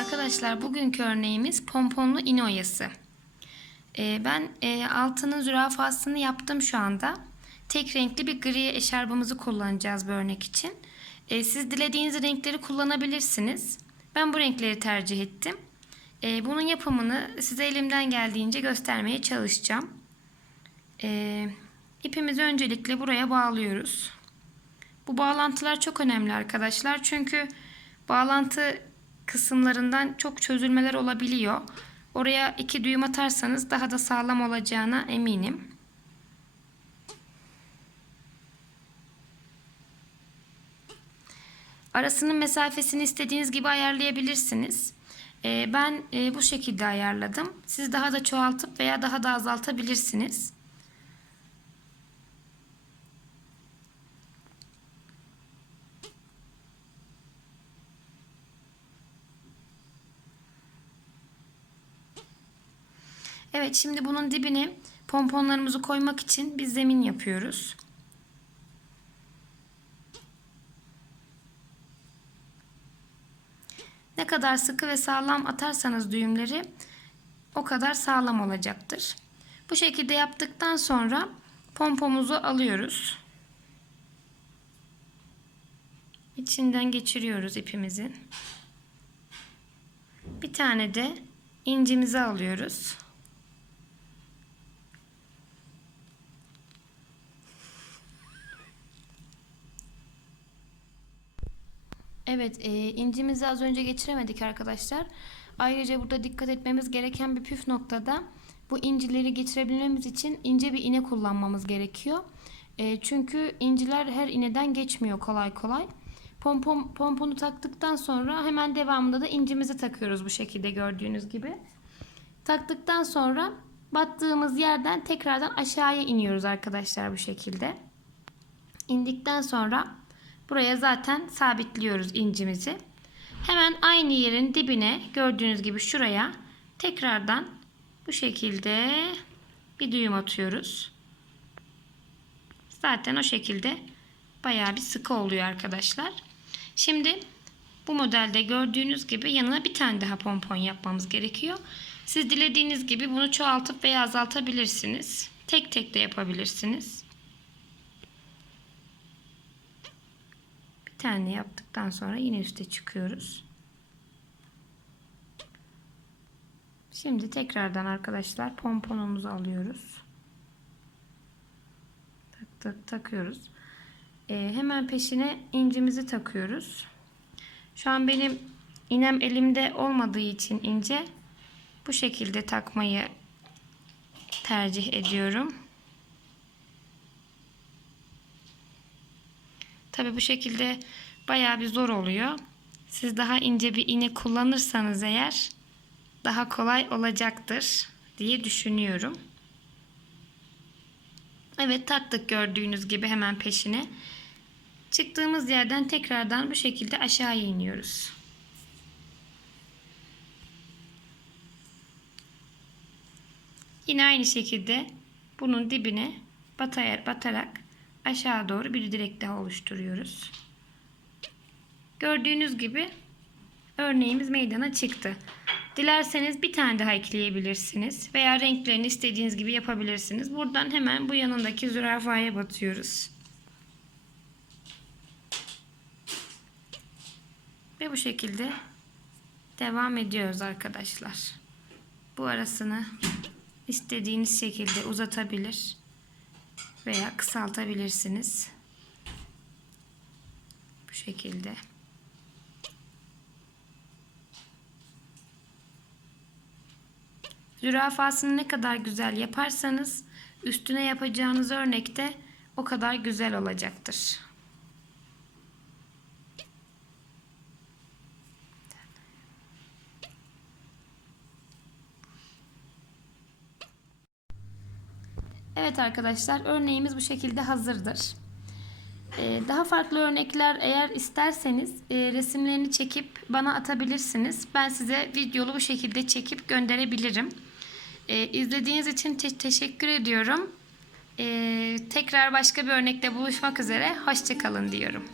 Arkadaşlar bugünkü örneğimiz pomponlu iğne oyası. Ee, ben e, altının zürafasını yaptım şu anda. Tek renkli bir gri eşarbımızı kullanacağız bu örnek için. Ee, siz dilediğiniz renkleri kullanabilirsiniz. Ben bu renkleri tercih ettim. Ee, bunun yapımını size elimden geldiğince göstermeye çalışacağım. Ee, ipimizi öncelikle buraya bağlıyoruz. Bu bağlantılar çok önemli arkadaşlar. Çünkü bağlantı kısımlarından çok çözülmeler olabiliyor. Oraya iki düğüm atarsanız daha da sağlam olacağına eminim. Arasının mesafesini istediğiniz gibi ayarlayabilirsiniz. Ee, ben e, bu şekilde ayarladım. Siz daha da çoğaltıp veya daha da azaltabilirsiniz. Evet şimdi bunun dibine pomponlarımızı koymak için bir zemin yapıyoruz. Ne kadar sıkı ve sağlam atarsanız düğümleri o kadar sağlam olacaktır. Bu şekilde yaptıktan sonra pompomuzu alıyoruz. İçinden geçiriyoruz ipimizin. Bir tane de incimizi alıyoruz. Evet, e, incimizi az önce geçiremedik arkadaşlar. Ayrıca burada dikkat etmemiz gereken bir püf noktada bu incileri geçirebilmemiz için ince bir iğne kullanmamız gerekiyor. E, çünkü inciler her iğneden geçmiyor kolay kolay. Pompon, pomponu taktıktan sonra hemen devamında da incimizi takıyoruz bu şekilde gördüğünüz gibi. Taktıktan sonra battığımız yerden tekrardan aşağıya iniyoruz arkadaşlar bu şekilde. İndikten sonra buraya zaten sabitliyoruz incimizi. Hemen aynı yerin dibine gördüğünüz gibi şuraya tekrardan bu şekilde bir düğüm atıyoruz. Zaten o şekilde bayağı bir sıkı oluyor arkadaşlar. Şimdi bu modelde gördüğünüz gibi yanına bir tane daha pompon yapmamız gerekiyor. Siz dilediğiniz gibi bunu çoğaltıp veya azaltabilirsiniz. Tek tek de yapabilirsiniz. Tane yaptıktan sonra yine üste çıkıyoruz. Şimdi tekrardan arkadaşlar pomponumuzu alıyoruz. Tak tak takıyoruz. Ee, hemen peşine incimizi takıyoruz. Şu an benim inem elimde olmadığı için ince bu şekilde takmayı tercih ediyorum. Tabi bu şekilde bayağı bir zor oluyor. Siz daha ince bir iğne kullanırsanız eğer daha kolay olacaktır diye düşünüyorum. Evet taktık gördüğünüz gibi hemen peşine. Çıktığımız yerden tekrardan bu şekilde aşağıya iniyoruz. Yine aynı şekilde bunun dibine batayar batarak aşağı doğru bir direk daha oluşturuyoruz. Gördüğünüz gibi örneğimiz meydana çıktı. Dilerseniz bir tane daha ekleyebilirsiniz veya renklerini istediğiniz gibi yapabilirsiniz. Buradan hemen bu yanındaki zürafaya batıyoruz. Ve bu şekilde devam ediyoruz arkadaşlar. Bu arasını istediğiniz şekilde uzatabilir veya kısaltabilirsiniz. Bu şekilde. Zürafasını ne kadar güzel yaparsanız üstüne yapacağınız örnekte o kadar güzel olacaktır. Evet arkadaşlar örneğimiz bu şekilde hazırdır. Ee, daha farklı örnekler eğer isterseniz e, resimlerini çekip bana atabilirsiniz. Ben size videolu bu şekilde çekip gönderebilirim. Ee, izlediğiniz için te teşekkür ediyorum. Ee, tekrar başka bir örnekte buluşmak üzere. Hoşçakalın diyorum.